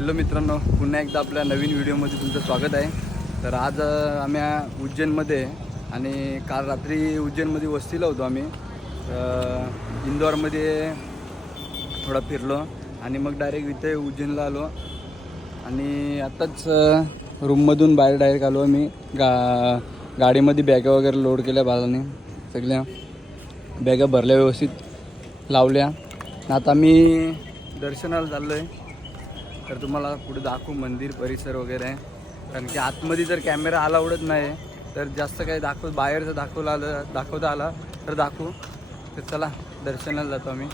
Hello मित्रांनो, पुन्हा एकदा आपल्या नवीन व्हिडिओमध्ये तुमचं स्वागत आहे. तर आज आम्ही उज्जैनमध्ये आणि काल रात्री उज्जैनमध्ये वस्तीला होतो आम्ही. इंदोरमध्ये थोडा फिरलो आणि मग डायरेक्ट इथे उज्जैनला आलो. आणि आत्ताच रूममधून बाहेर डायरेक्ट आलो आम्ही. गाडीमध्ये बॅगा वगैरे लोड केल्या बाळाने, सगळ्या बॅगा भरल्या, व्यवस्थित लावल्या. आता आम्ही दर्शनाला चाललो आहे. तर तुम्हाला पुढे दाखवू मंदिर परिसर वगैरे आहे, कारण की आतमध्ये जर कॅमेरा अलाउडच नाही तर जास्त काही बाहेरचं दाखवता आला तर दाखवू. तर चला दर्शनाला जातो आम्ही.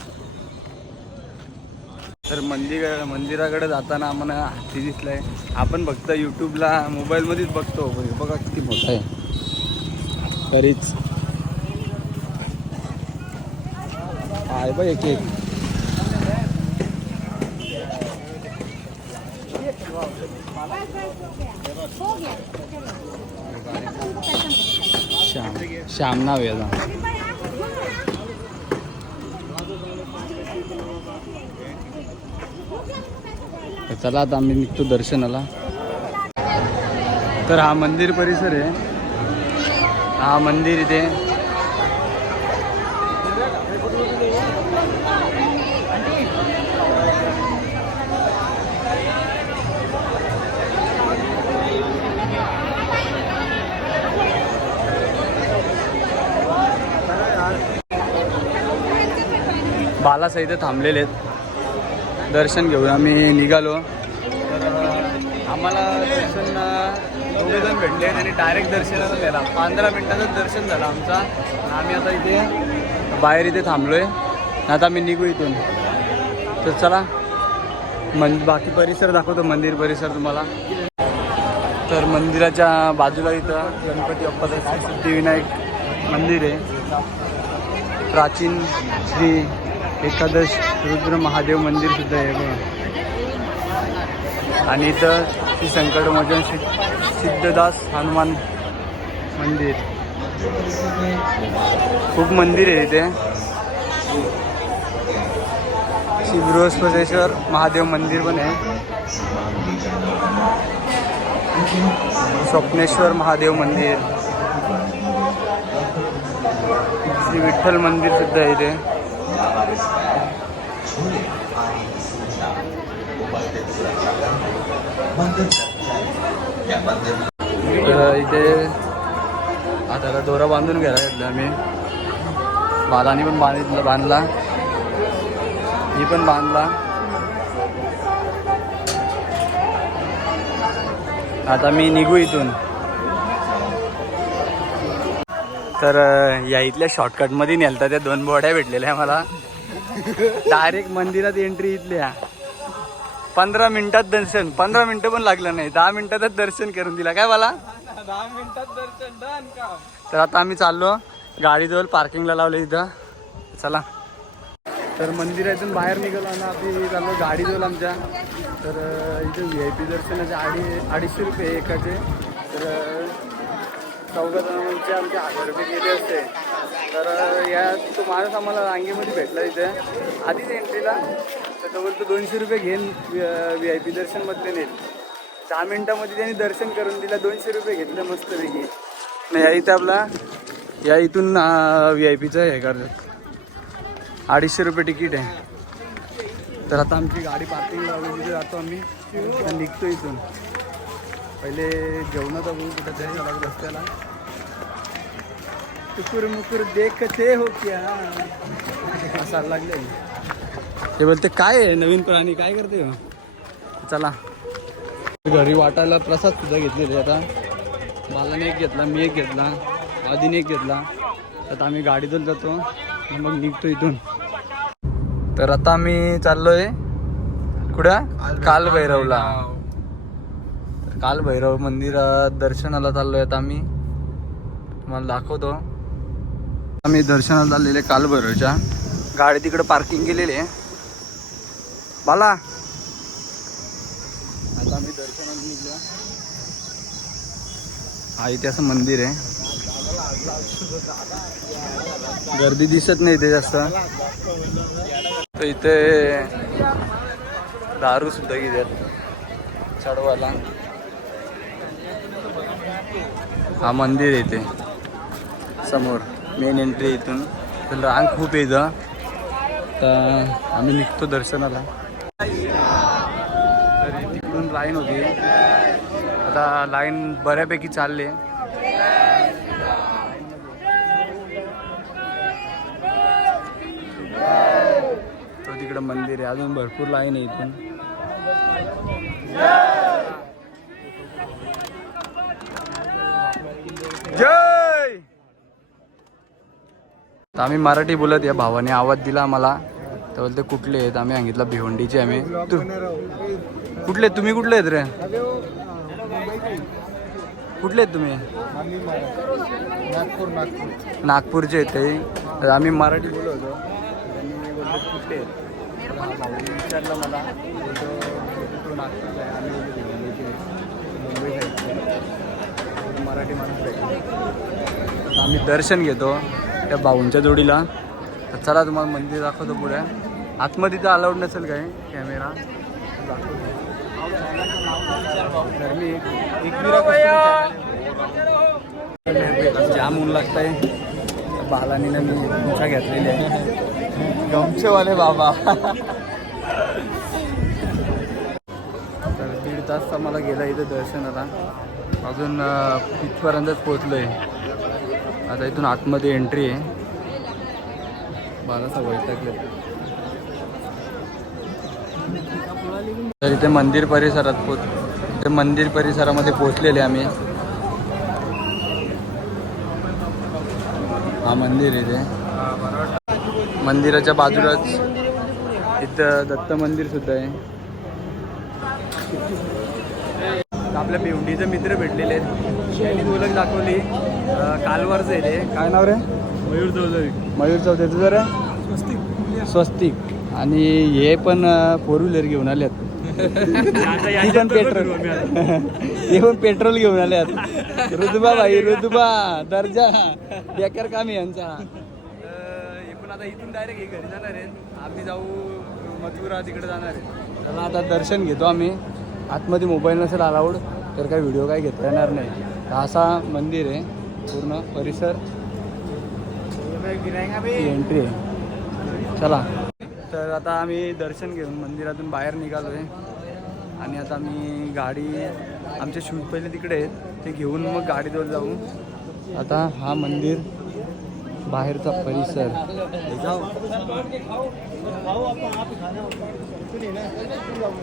तर मंदिराकडे जाताना आम्हाला हाती दिसलं आहे. आपण फक्त यूट्यूबला मोबाईलमध्येच बघतो, बघा किती मोठं आहे. तरीच आहे बघ एक एक. श्याम नाव आहे याचा. चला आता आम्ही निघतो दर्शनाला. तर हा मंदिर परिसर आहे. हा मंदिर इथे बालासाहेब थांबलेले आहेत. दर्शन घेऊन आम्ही निघालो. तर आम्हाला दर्शन दोघेजण भेटले आणि डायरेक्ट दर्शनाला गेला. 15 मिनिटाचं दर्शन झालं आमचा. आम्ही आता इथे बाहेर इथे थांबलो आहे. आता आम्ही निघू इथून. तर चला बाकी परिसर दाखवतो, मंदिर परिसर तुम्हाला. तर मंदिराच्या बाजूला इथं गणपती बाप्पाचं सिद्धिविनायक मंदिर आहे. प्राचीन श्री एकादश रुद्र महादेव मंदिर सुद्धा आहे बघा. आणि इथं श्री संकटमोचन सिद्धदास हनुमान मंदिर. खूप मंदिर आहे इथे. श्री बृहस्पतेश्वर महादेव मंदिर पण आहे. स्वप्नेश्वर महादेव मंदिर, श्री विठ्ठल मंदिर सुद्धा आहे इथे. इथे आता दोरा बांधून घ्यायला घेतला आम्ही. बालानी पण बांधला, मी पण बांधला. आता मी निघू इथून. तर या इथल्या शॉर्टकटमध्ये नेलता त्या 2 बॉड्या भेटलेल्या मला. डायरेक्ट मंदिरात एंट्री इथल्या. 15 मिनिटात दर्शन. 15 मिनिटं पण लागलं नाही, 10 मिनिटातच दर्शन करून दिला. काय मला 10 मिनिटात दर्शन डन का. तर आता आम्ही चाललो गाडीजवळ, पार्किंगला लावलं इथं. चला तर मंदिरातून बाहेर निघालो ना, आम्ही चाललो गाडीजवळ आमच्या. तर इथे VIP दर्शनाचे 250 रुपये एकाचे. तर 14 जणांचे आमचे 1000 रुपये गेले असते. तर या तो माणूस आम्हाला रांगेमध्ये भेटला इथे आधीच एंट्रीला. त्याच्यावर तो 200 रुपये घेऊन VIP दर्शनमधले नेल. 10 मिनिटामध्ये त्यांनी दर्शन करून दिला. 200 रुपये घेतले मस्तपैकी. नाही या इथं आपला या इथून VIPचं हे करतात. 250 रुपये तिकीट आहे. तर आता आमची गाडी पार्किंगला लावली, तिथे जातो आम्ही. निघतो इथून. पहिले जेवणाचा बघू कुठं तरी रस्त्याला. टुकुर मुकुर देखते हो क्या असायला लागले. ते बोलते काय आहे नवीन प्राणी, काय करते हो. चला घरी वाटायला प्रसाद सुद्धा घेतलेले. आता बालाने एक घेतला, मी एक घेतला, आधीने एक घेतला. आता आम्ही गाडीतून जातो, मग निघतो इथून. तर आता आम्ही चाललोय कुठं, कालभैरवला. कालभैरव मंदिरात दर्शनाला चाललोय. आता आम्ही तुम्हाला दाखवतो. आम्ही दर्शनाला चाललेले कालभैरवच्या. गाडी तिकडे पार्किंग केलेली आहे बाला. आता आम्ही दर्शनाला निघलो. हा इथे असं मंदिर आहे. गर्दी दिसत नाही इथे जास्त. तर इथे दारू सुद्धा घेतात. चढवायला. हा मंदिर येते समोर मेन एंट्री इथून. तर रांग खूप येतं तर आम्ही निघतो दर्शनाला. तर तिकडून लाईन होती, आता लाईन बऱ्यापैकी चालली. तो तिकडं मंदिर आहे, अजून भरपूर लाईन आहे इथून. जय. आम्ही मराठी बोलत, या भावाने आवाज दिला आम्हाला, तर बोलते कुठले आहेत. आम्ही सांगितलं भिवंडीचे आम्ही. कुठले तुम्ही, कुठले आहेत रे? कुठले आहेत तुम्ही? नागपूरचे आहेत ते. आम्ही मराठी बोलत होतो, त्यांनी बोलतो कुठले आहेत. भाऊने विचारलं मला, बोलतो नागपूरचा आहे. आम्ही बोलतो भिवंडीचे, मुंबई साईडचे. मराठी माणूस आहे. आम्ही दर्शन घेतो त्या भाऊंच्या जोडीला. तर चला तुम्हाला मंदिर दाखवतो पुढे. आतमध्ये तर अलाउड नसेल काय कॅमेरा दाखवतो. जाम ऊन लागतंय. बालानीला मी मुखा घेतलेली आहे, गमछेवाले बाबा. तर 1.5 तास मला गेला इथे दर्शनाला. अजून इथपर्यंतच पोचलोय. आता इथून आतमध्ये एंट्री आहे. बालासा वैतागले. तर इथे मंदिर परिसरामध्ये पोचलेले आम्ही. हा मंदिर इथे, मंदिराच्या बाजूलाच इथं दत्त मंदिर सुद्धा आहे. आपल्या भिवंडीचे मित्र भेटलेले आहेत, त्यांनी ओळख दाखवली. कालवरचं आहे ते. काय नाव रे? मयूर चौधरी. मयूर चौधरी. तुझं रे? स्वस्तिक. आणि हे पण 4 व्हीलर घेऊन आल्यात. पण पेट्रोल हे पण पेट्रोल घेऊन आल्यात. ऋतुबा भाई, ऋतुबा दर्जा बेकार काम आहे यांचा. हे पण आता इथून डायरेक्ट हे घरी जाणार आहेत. आम्ही जाऊ मथुरा, तिकडे जाणार आहे. त्याला आता दर्शन घेतो आम्ही. आतमध्ये मोबाईल नसेल अलाउड तर काही व्हिडिओ काय घेता येणार नाही. असा मंदिर आहे, पूर्ण परिसर एंट्री आहे. चला, तर आता आम्ही दर्शन घेऊन मंदिरातून बाहेर निघालो आहे. आणि आता आम्ही गाडी, आमचे शूज पहिले तिकडे आहेत, ते घेऊन मग गाडीजवळ जाऊ. आता हा मंदिर बाहेरचा परिसर.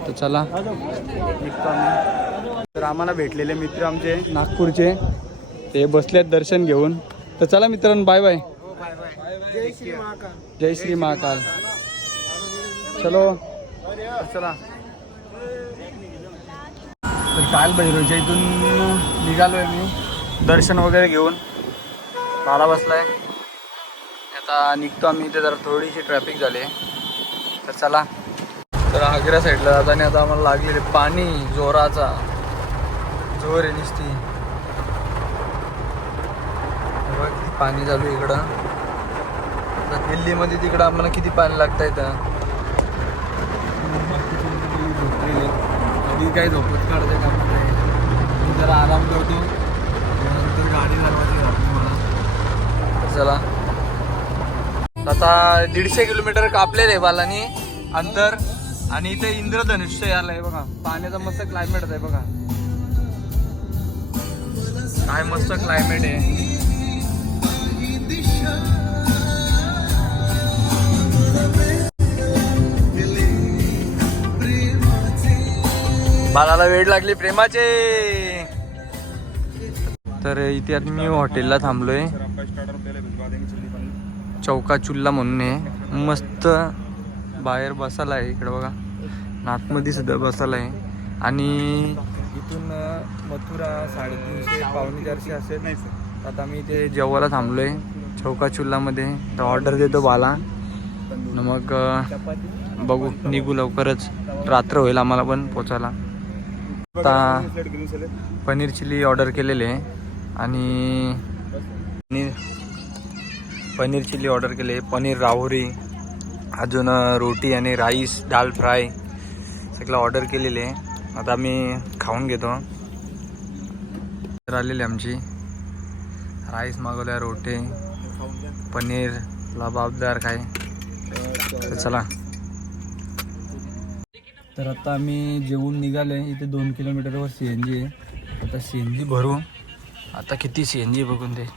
तर चला निघतो आम्ही. तर आम्हाला भेटलेले मित्र आमचे नागपूरचे, ते बसलेत दर्शन घेऊन. तर चला मित्रांनो, बाय बाय. जय श्री महाकाल. चलो चला. तर काल भैरवच्या इथून निघालो आहे मी दर्शन वगैरे घेऊन. भाडा बसलाय. आता निघतो आम्ही. इथे जरा थोडीशी ट्रॅफिक झाली आहे. तर चला. तर आग्रा साईडला जाताना आता आम्हाला लागलेले पाणी, जोराचा जोर आहे नुसती. पाणी चालू आहे इकडं. तर दिल्लीमध्ये तिकडं आम्हाला किती पाणी लागतं इथं. झोपलेले कधी काही झोपत काढते काम नाही. जरा आराम करतो, नंतर गाडी चालवायची राहते मला. चला. आता 150 किलोमीटर कापलेलं आहे बालानी अंतर. आणि इथे इंद्रधनुष्य यायला आहे बघा. पाण्याचा मस्त क्लायमेट आहे बघा, काय मस्त क्लायमेट आहे. बालाला वेळ लागली प्रेमाचे. तर इथे आता मी हॉटेलला थांबलोय. चौका चुल्ला म्हणून आहे. मस्त बाहेर बसायला आहे इकडं बघा. नातमध्ये सुद्धा बसायला आहे. आणि इथून मथुरा 350 पावणे 400 असेल. आता मी इथे जेवायला थांबलोय चौका चुल्लामध्ये. तर ऑर्डर देतो बाला, मग बघू निघू लवकरच. रात्र होईल आम्हाला पण पोचायला. आता पनीर चिली ऑर्डर केलेले आहे. आणि पनीर चिली ऑर्डर केले, पनीर राहुरी, अजून रोटी आणि राईस, दाल फ्राय सगळं ऑर्डर केलेले आहे. आता आम्ही खाऊन घेतो. तर आलेली आमची राईस मागवल्या, रोटे, पनीर, लबाबदार काय. तर चला. तर आता आम्ही जेवून निघाले. इथे 2 किलोमीटरवर CNG आहे. आता CNG भरू. आता किती CNG बघून ते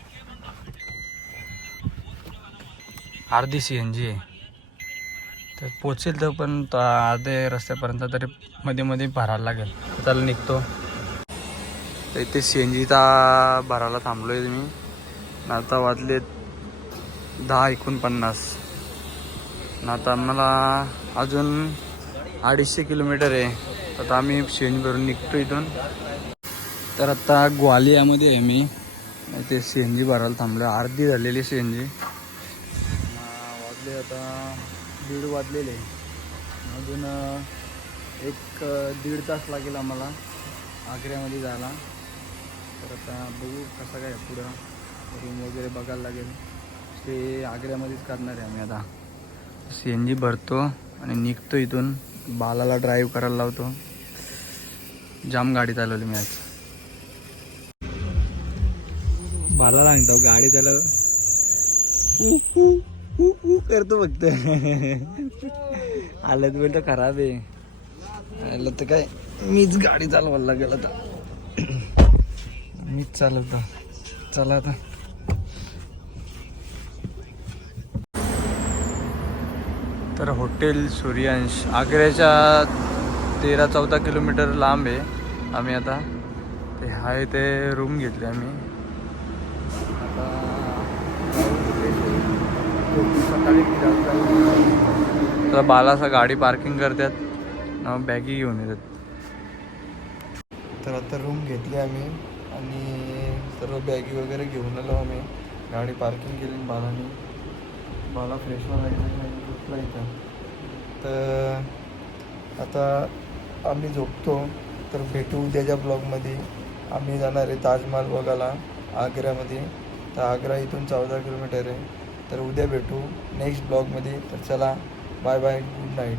अर्धी CNG आहे. तर पोचेल तर पण अर्धे रस्त्यापर्यंत तरी मध्ये मध्ये भरायला लागेल. चला निघतो. तर इथे CNGचा भरायला थांबलो आहे मी. आता वाजले 10:49. आता आम्हाला अजून 250 किलोमीटर आहे. आता आम्ही CNG भरून निघतो इथून. तर आता ग्वालियामध्ये आहे मी. इथे CNG भरायला थांबलो. अर्धी झालेली CNG. वाजले आता 1:30 वाजलेले. अजून 1-1.5 तास लागेल आम्हाला आग्र्यामध्ये जायला. तर आता बघू कसं काय पुढं रूम वगैरे बघायला लागेल. ते आग्र्यामध्येच करणार आहे आम्ही. आता CNG भरतो आणि निघतो इथून. बालाला ड्राईव्ह करायला लावतो. जाम गाडी चालवली मी आज. बाला सांगतो गाडी चालव करतो फक्त. हालत बिलत खराब आहे. तर काय मीच गाडी चालवायला लागेल आता. मीच चालवतो. चला आता. तर हॉटेल सूर्यांश आग्र्याच्या 13-14 किलोमीटर लांब आहे. आम्ही आता ते आहे ते रूम घेतले आम्ही. आता सकाळी तर बालासा गाडी पार्किंग करतात, बॅगी घेऊन येतात. तर आता रूम घेतली आम्ही आणि सर्व बॅगी वगैरे घेऊन आलो आम्ही. गाडी पार्किंग केली बालाने. बाला फ्रेश व्हायला इथं. तर आता आम्ही झोपतो. तर भेटू उद्याच्या ब्लॉगमध्ये. आम्ही जाणार आहे ताजमहल बघायला आग्र्यामध्ये. तर आग्रा इथून 14 किलोमीटर आहे. तर उद्या भेटू नेक्स्ट ब्लॉगमध्ये. तर चला बाय बाय, गुड नाईट.